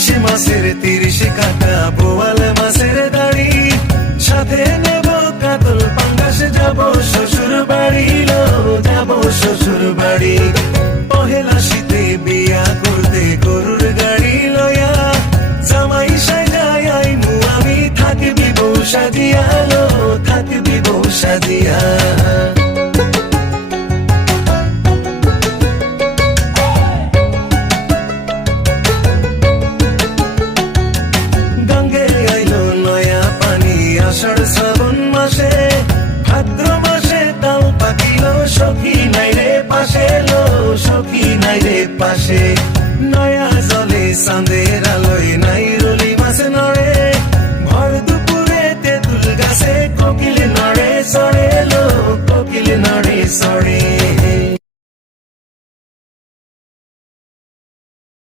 ইলিশ মাছের 30 কাটা, বোয়াল মাছের দাড়ি, সাথে নেব কাতল পাঙ্গাস, যাব শ্বশুর বাড়ি, যাব শ্বশুর বাড়ি। পহেলা শীতে বিয়া করতে